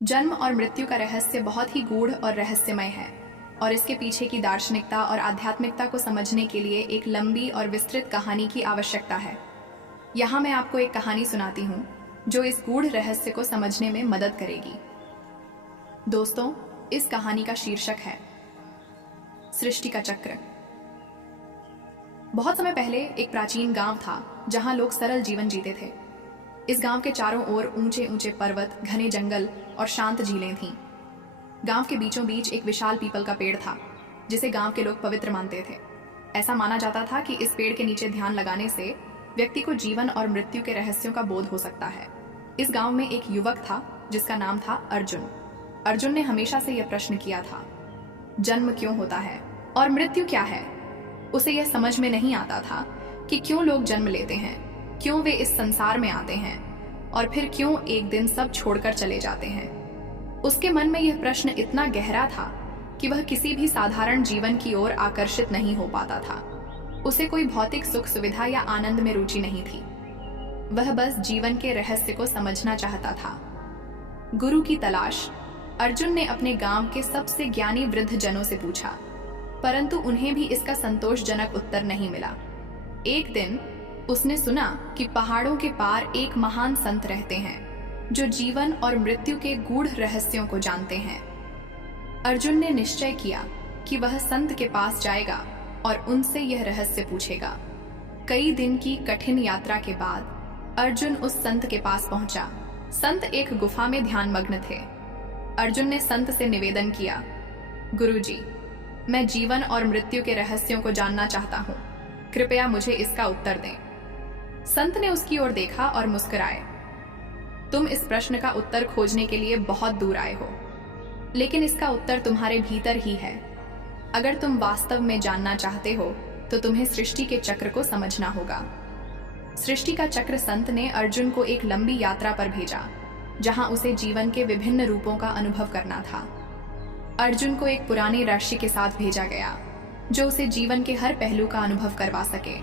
जन्म और मृत्यु का रहस्य बहुत ही गूढ़ और रहस्यमय है और इसके पीछे की दार्शनिकता और आध्यात्मिकता को समझने के लिए एक लंबी और विस्तृत कहानी की आवश्यकता है। यहाँ मैं आपको एक कहानी सुनाती हूँ जो इस गूढ़ रहस्य को समझने में मदद करेगी। दोस्तों, इस कहानी का शीर्षक है सृष्टि का चक्र। बहुत समय पहले एक प्राचीन गांव था जहां लोग सरल जीवन जीते थे। इस गांव के चारों ओर ऊंचे ऊंचे पर्वत, घने जंगल और शांत झीलें थीं। गांव के बीचों बीच एक विशाल पीपल का पेड़ था जिसे गांव के लोग पवित्र मानते थे। ऐसा माना जाता था कि इस पेड़ के नीचे ध्यान लगाने से व्यक्ति को जीवन और मृत्यु के रहस्यों का बोध हो सकता है। इस गांव में एक युवक था जिसका नाम था अर्जुन। अर्जुन ने हमेशा से यह प्रश्न किया था, जन्म क्यों होता है और मृत्यु क्या है। उसे यह समझ में नहीं आता था कि क्यों लोग जन्म लेते हैं, क्यों वे इस संसार में आते हैं और फिर क्यों एक दिन सब छोड़कर चले जाते हैं। उसके मन में यह प्रश्न इतना गहरा था कि वह किसी भी साधारण जीवन की ओर आकर्षित नहीं हो पाता था। उसे कोई भौतिक सुख सुविधा या आनंद में रुचि नहीं थी। वह बस जीवन के रहस्य को समझना चाहता था। गुरु की तलाश। अर्जुन ने अपने गांव के सबसे ज्ञानी वृद्ध जनों से पूछा, परंतु उन्हें भी इसका संतोषजनक उत्तर नहीं मिला। एक दिन उसने सुना कि पहाड़ों के पार एक महान संत रहते हैं जो जीवन और मृत्यु के गूढ़ रहस्यों को जानते हैं। अर्जुन ने निश्चय किया कि वह संत के पास जाएगा और उनसे यह रहस्य पूछेगा। कई दिन की कठिन यात्रा के बाद अर्जुन उस संत के पास पहुंचा। संत एक गुफा में ध्यानमग्न थे। अर्जुन ने संत से निवेदन किया, गुरुजी, मैं जीवन और मृत्यु के रहस्यों को जानना चाहता हूँ, कृपया मुझे इसका उत्तर दें। संत ने उसकी ओर देखा और मुस्कुराए। तुम इस प्रश्न का उत्तर खोजने के लिए बहुत दूर आए हो, लेकिन इसका उत्तर तुम्हारे भीतर ही है। अगर तुम वास्तव में जानना चाहते हो तो तुम्हें सृष्टि के चक्र को समझना होगा। सृष्टि का चक्र। संत ने अर्जुन को एक लंबी यात्रा पर भेजा जहां उसे जीवन के विभिन्न रूपों का अनुभव करना था। अर्जुन को एक पुरानी रस्सी के साथ भेजा गया जो उसे जीवन के हर पहलू का अनुभव करवा सके।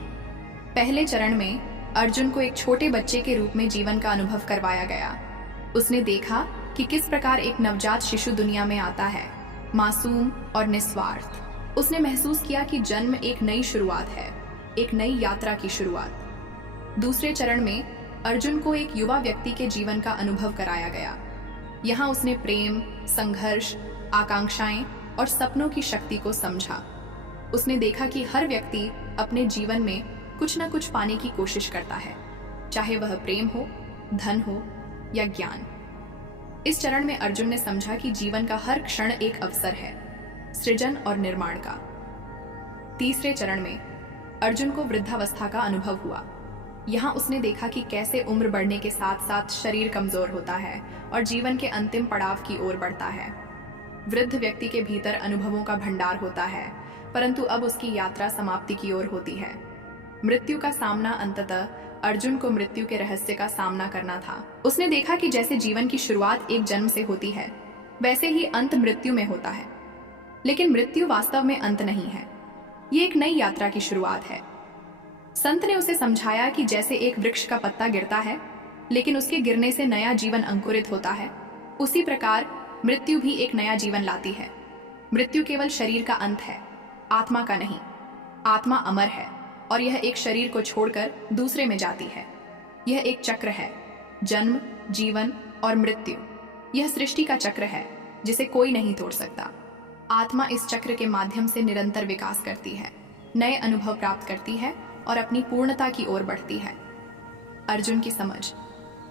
पहले चरण में अर्जुन को एक छोटे बच्चे के रूप में जीवन का अनुभव करवाया गया। उसने देखा कि किस प्रकार एक नवजात शिशु दुनिया में आता है, मासूम और निस्वार्थ। उसने महसूस किया कि जन्म एक नई शुरुआत है, एक नई यात्रा की शुरुआत। दूसरे चरण में अर्जुन को एक युवा व्यक्ति के जीवन का अनुभव कराया गया। यहाँ उसने प्रेम, संघर्ष, आकांक्षाएं और सपनों की शक्ति को समझा। उसने देखा कि हर व्यक्ति अपने जीवन में कुछ न कुछ पाने की कोशिश करता है, चाहे वह प्रेम हो, धन हो या ज्ञान। इस चरण में अर्जुन ने समझा कि जीवन का हर क्षण एक अवसर है, सृजन और निर्माण का। तीसरे चरण में अर्जुन को वृद्धावस्था का अनुभव हुआ। यहाँ उसने देखा कि कैसे उम्र बढ़ने के साथ साथ शरीर कमजोर होता है और जीवन के अंतिम पड़ाव की ओर बढ़ता है। वृद्ध व्यक्ति के भीतर अनुभवों का भंडार होता है, परंतु अब उसकी यात्रा समाप्ति की ओर होती है। मृत्यु का सामना। अंततः अर्जुन को मृत्यु के रहस्य का सामना करना था। उसने देखा कि जैसे जीवन की शुरुआत एक जन्म से होती है, वैसे ही अंत मृत्यु में होता है। लेकिन मृत्यु वास्तव में अंत नहीं है, ये एक नई यात्रा की शुरुआत है। संत ने उसे समझाया कि जैसे एक वृक्ष का पत्ता गिरता है लेकिन उसके गिरने से नया जीवन अंकुरित होता है, उसी प्रकार मृत्यु भी एक नया जीवन लाती है। मृत्यु केवल शरीर का अंत है, आत्मा का नहीं। आत्मा अमर है और यह एक शरीर को छोड़कर दूसरे में जाती है। यह एक चक्र है, जन्म, जीवन और मृत्यु। यह सृष्टि का चक्र है जिसे कोई नहीं तोड़ सकता। आत्मा इस चक्र के माध्यम से निरंतर विकास करती है, नए अनुभव प्राप्त करती है और अपनी पूर्णता की ओर बढ़ती है। अर्जुन की समझ।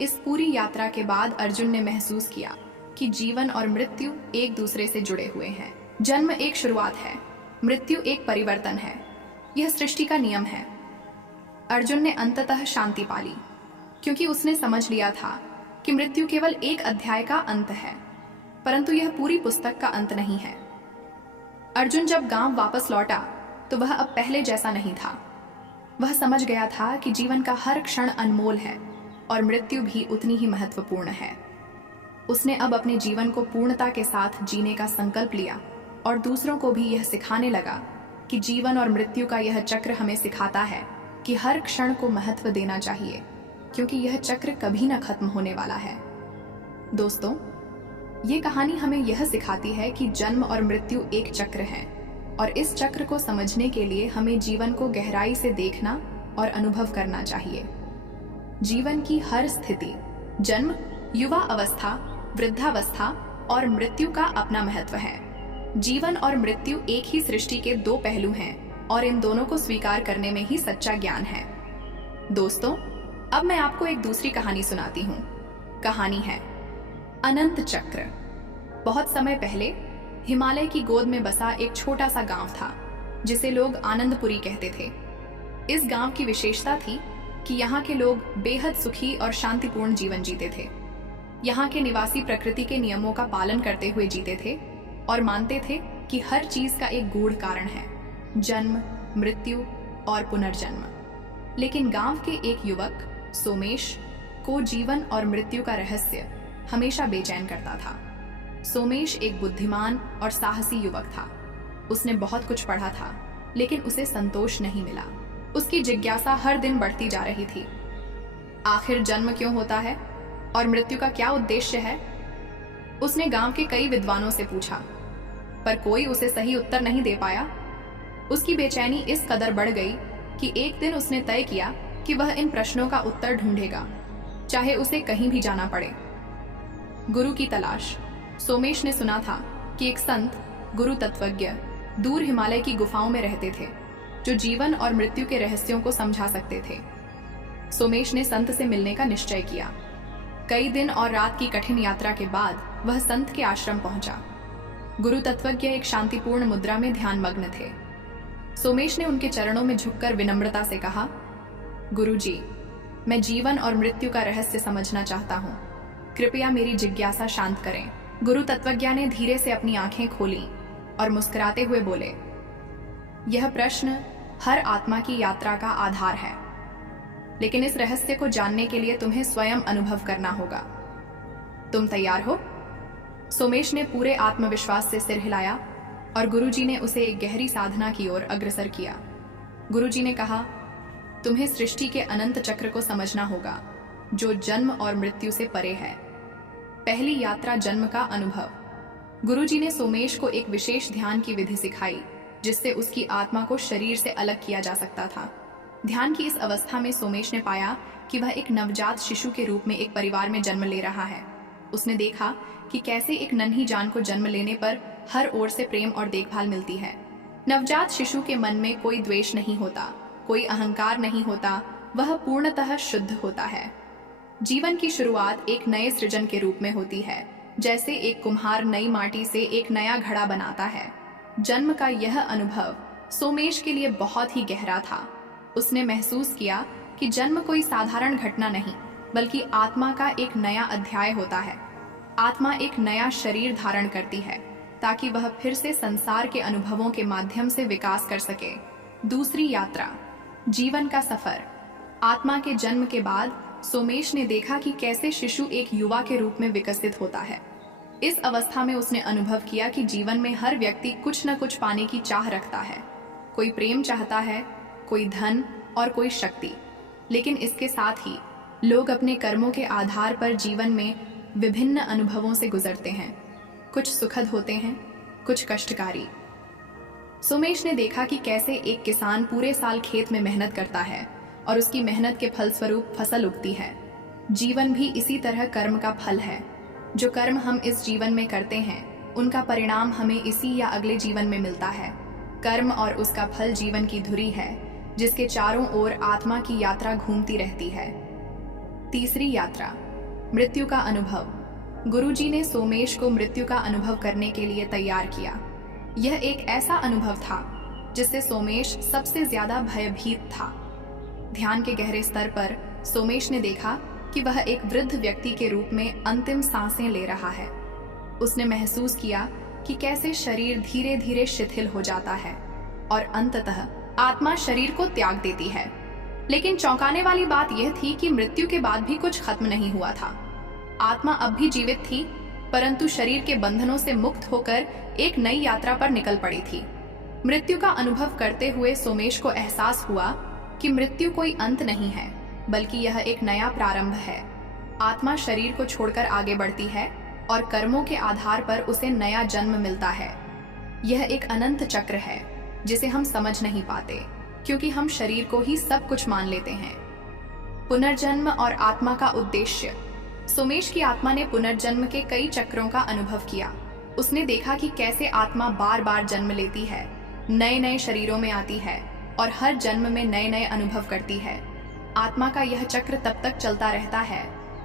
इस पूरी यात्रा के बाद अर्जुन ने महसूस किया कि जीवन और मृत्यु एक दूसरे से जुड़े हुए हैं। जन्म एक शुरुआत है, मृत्यु एक परिवर्तन है। यह सृष्टि का नियम है। अर्जुन ने अंततः शांति पाली क्योंकि उसने समझ लिया था कि मृत्यु केवल एक अध्याय का अंत है, परंतु यह पूरी पुस्तक का अंत नहीं है। अर्जुन जब गांव वापस लौटा तो वह अब पहले जैसा नहीं था। वह समझ गया था कि जीवन का हर क्षण अनमोल है और मृत्यु भी उतनी ही महत्वपूर्ण है। उसने अब अपने जीवन को पूर्णता के साथ जीने का संकल्प लिया और दूसरों को भी यह सिखाने लगा कि जीवन और मृत्यु का यह चक्र हमें सिखाता है कि हर क्षण को महत्व देना चाहिए, क्योंकि यह चक्र कभी न खत्म होने वाला है। दोस्तों, ये कहानी हमें यह सिखाती है कि जन्म और मृत्यु एक चक्र है और इस चक्र को समझने के लिए हमें जीवन को गहराई से देखना और अनुभव करना चाहिए। जीवन की हर स्थिति, जन्म, युवा अवस्था, वृद्धावस्था और मृत्यु का अपना महत्व है। जीवन और मृत्यु एक ही सृष्टि के दो पहलू हैं और इन दोनों को स्वीकार करने में ही सच्चा ज्ञान है। दोस्तों, अब मैं आपको एक दूसरी कहानी सुनाती हूँ। कहानी है अनंत चक्र। बहुत समय पहले हिमालय की गोद में बसा एक छोटा सा गांव था जिसे लोग आनंदपुरी कहते थे। इस गांव की विशेषता थी कि यहाँ के लोग बेहद सुखी और शांतिपूर्ण जीवन जीते थे। यहाँ के निवासी प्रकृति के नियमों का पालन करते हुए जीते थे और मानते थे कि हर चीज का एक गूढ़ कारण है, जन्म, मृत्यु और पुनर्जन्म। लेकिन गांव के एक युवक सोमेश को जीवन और मृत्यु का रहस्य हमेशा बेचैन करता था। सोमेश एक बुद्धिमान और साहसी युवक था। उसने बहुत कुछ पढ़ा था, लेकिन उसे संतोष नहीं मिला। उसकी जिज्ञासा हर दिन बढ़ती जा रही थी। आखिर जन्म क्यों होता है और मृत्यु का क्या उद्देश्य है? उसने गांव के कई विद्वानों से पूछा, पर कोई उसे सही उत्तर नहीं दे पाया। उसकी बेचैनी इस कदर बढ़ गई कि एक दिन उसने तय किया कि वह इन प्रश्नों का उत्तर ढूंढेगा, चाहे उसे कहीं भी जाना पड़े। गुरु की तलाश। सोमेश ने सुना था कि एक संत, गुरु तत्वज्ञ, दूर हिमालय की गुफाओं में रहते थे, जो जीवन और मृत्यु के रहस्यों को समझा सकते थे। सोमेश ने संत से मिलने का निश्चय किया। कई दिन और रात की कठिन यात्रा के बाद वह संत के आश्रम पहुंचा। गुरु तत्वज्ञ एक शांतिपूर्ण मुद्रा में ध्यान मग्न थे। सोमेश ने उनके चरणों में झुककर विनम्रता से कहा, गुरुजी, मैं जीवन और मृत्यु का रहस्य समझना चाहता हूँ। कृपया मेरी जिज्ञासा शांत करें। गुरु तत्वज्ञ ने धीरे से अपनी आंखें खोली और मुस्कुराते हुए बोले, यह प्रश्न हर आत्मा की यात्रा का आधार है, लेकिन इस रहस्य को जानने के लिए तुम्हें स्वयं अनुभव करना होगा। तुम तैयार हो? सोमेश ने पूरे आत्मविश्वास से सिर हिलाया और गुरुजी ने उसे एक गहरी साधना की ओर अग्रसर किया। गुरुजी ने कहा, तुम्हें सृष्टि के अनंत चक्र को समझना होगा, जो जन्म और मृत्यु से परे है। पहली यात्रा, जन्म का अनुभव। गुरुजी ने सोमेश को एक विशेष ध्यान की विधि सिखाई, जिससे उसकी आत्मा को शरीर से अलग किया जा सकता था। ध्यान की इस अवस्था में सोमेश ने पाया कि वह एक नवजात शिशु के रूप में एक परिवार में जन्म ले रहा है। उसने देखा कि कैसे एक नन्ही जान को जन्म लेने पर हर ओर से प्रेम और देखभाल मिलती है। नवजात शिशु के मन में कोई द्वेष नहीं होता, कोई अहंकार नहीं होता, वह पूर्णतः शुद्ध होता है। जीवन की शुरुआत एक नए सृजन के रूप में होती है, जैसे एक कुम्हार नई माटी से एक नया घड़ा बनाता है। जन्म का यह अनुभव सोमेश के लिए बहुत ही गहरा था। उसने महसूस किया कि जन्म कोई साधारण घटना नहीं, बल्कि आत्मा का एक नया अध्याय होता है। आत्मा एक नया शरीर धारण करती है ताकि वह फिर से संसार के अनुभवों के माध्यम से विकास कर सके। दूसरी यात्रा, जीवन का सफर। आत्मा के जन्म के बाद सोमेश ने देखा कि कैसे शिशु एक युवा के रूप में विकसित होता है। इस अवस्था में उसने अनुभव किया कि जीवन में हर व्यक्ति कुछ न कुछ पाने की चाह रखता है। कोई प्रेम चाहता है, कोई धन और कोई शक्ति। लेकिन इसके साथ ही लोग अपने कर्मों के आधार पर जीवन में विभिन्न अनुभवों से गुजरते हैं। कुछ सुखद होते हैं, कुछ कष्टकारी। सोमेश ने देखा कि कैसे एक किसान पूरे साल खेत में मेहनत करता है और उसकी मेहनत के फलस्वरूप फसल उगती है। जीवन भी इसी तरह कर्म का फल है। जो कर्म हम इस जीवन में करते हैं, उनका परिणाम हमें इसी या अगले जीवन में मिलता है। कर्म और उसका फल जीवन की धुरी है, जिसके चारों ओर आत्मा की यात्रा घूमती रहती है। तीसरी यात्रा, मृत्यु का अनुभव। गुरुजी ने सोमेश को मृत्यु का अनुभव करने के लिए तैयार किया। यह एक ऐसा अनुभव था जिससे सोमेश सबसे ज्यादा भयभीत था। ध्यान के गहरे स्तर पर सोमेश ने देखा कि वह एक वृद्ध व्यक्ति के रूप में अंतिम सांसें ले रहा है। उसने महसूस किया कि कैसे शरीर धीरे धीरे शिथिल हो जाता है और अंततः आत्मा शरीर को त्याग देती है। लेकिन चौंकाने वाली बात यह थी कि मृत्यु के बाद भी कुछ खत्म नहीं हुआ था। आत्मा अब भी जीवित थी, परंतु शरीर के बंधनों से मुक्त होकर एक नई यात्रा पर निकल पड़ी थी। मृत्यु का अनुभव करते हुए सोमेश को एहसास हुआ कि मृत्यु कोई अंत नहीं है, बल्कि यह एक नया प्रारंभ है। आत्मा शरीर को छोड़कर आगे बढ़ती है और कर्मों के आधार पर उसे नया जन्म मिलता है। यह एक अनंत चक्र है जिसे हम समझ नहीं पाते क्योंकि हम शरीर को ही सब कुछ मान लेते हैं। पुनर्जन्म और आत्मा का उद्देश्य। सोमेश की आत्मा ने पुनर्जन्म के कई चक्रों का अनुभव किया। उसने देखा कि कैसे आत्मा बार बार जन्म लेती है, नए नए शरीरों में आती है और हर जन्म में नए नए अनुभव करती है। आत्मा का यह चक्र तब तक चलता रहता है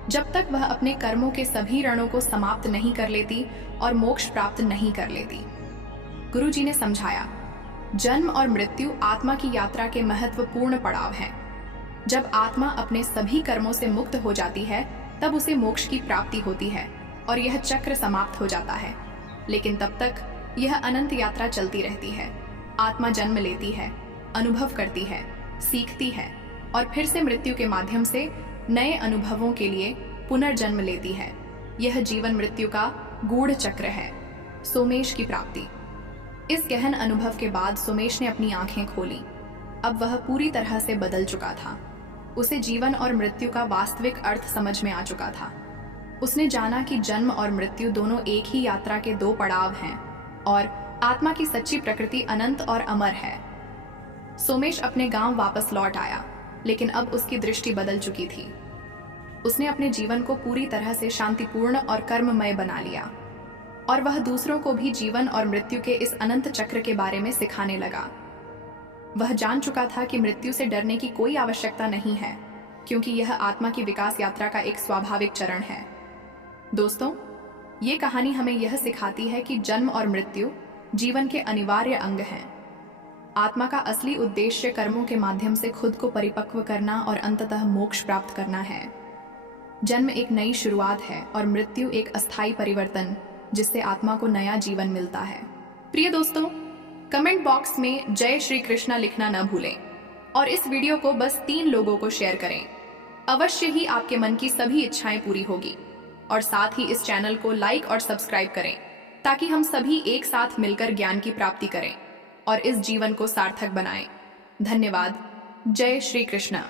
जब तक वह अपने कर्मों के सभी रणों को समाप्त नहीं कर लेती और मोक्ष प्राप्त नहीं कर लेती। गुरु जी ने समझाया, जन्म और मृत्यु आत्मा की यात्रा के महत्वपूर्ण पड़ाव हैं। जब आत्मा अपने सभी कर्मों से मुक्त हो जाती है तब उसे मोक्ष की प्राप्ति होती है और यह चक्र समाप्त हो जाता है। लेकिन तब तक यह अनंत यात्रा चलती रहती है। आत्मा जन्म लेती है, अनुभव करती है, सीखती है और फिर से मृत्यु के माध्यम से नए अनुभवों के लिए पुनर्जन्म लेती है। यह जीवन मृत्यु का गूढ़ चक्र है। सोमेश की प्राप्ति। इस गहन अनुभव के बाद सोमेश ने अपनी आंखें खोली। अब वह पूरी तरह से बदल चुका था। उसे जीवन और मृत्यु का वास्तविक अर्थ समझ में आ चुका था। उसने जाना कि जन्म और मृत्यु दोनों एक ही यात्रा के दो पड़ाव हैं और आत्मा की सच्ची प्रकृति अनंत और अमर है। सोमेश अपने गांव वापस लौट आया, लेकिन अब उसकी दृष्टि बदल चुकी थी। उसने अपने जीवन को पूरी तरह से शांतिपूर्ण और कर्ममय बना लिया और वह दूसरों को भी जीवन और मृत्यु के इस अनंत चक्र के बारे में सिखाने लगा। वह जान चुका था कि मृत्यु से डरने की कोई आवश्यकता नहीं है, क्योंकि यह आत्मा की विकास यात्रा का एक स्वाभाविक चरण है। दोस्तों, ये कहानी हमें यह सिखाती है कि जन्म और मृत्यु जीवन के अनिवार्य अंग हैं। आत्मा का असली उद्देश्य कर्मों के माध्यम से खुद को परिपक्व करना और अंततः मोक्ष प्राप्त करना है। जन्म एक नई शुरुआत है और मृत्यु एक अस्थायी परिवर्तन, जिससे आत्मा को नया जीवन मिलता है। प्रिय दोस्तों, कमेंट बॉक्स में जय श्री कृष्णा लिखना न भूलें और इस वीडियो को बस 3 लोगों को शेयर करें। अवश्य ही आपके मन की सभी इच्छाएं पूरी होगी। और साथ ही इस चैनल को लाइक और सब्सक्राइब करें ताकि हम सभी एक साथ मिलकर ज्ञान की प्राप्ति करें और इस जीवन को सार्थक बनाएं। धन्यवाद। जय श्री कृष्णा।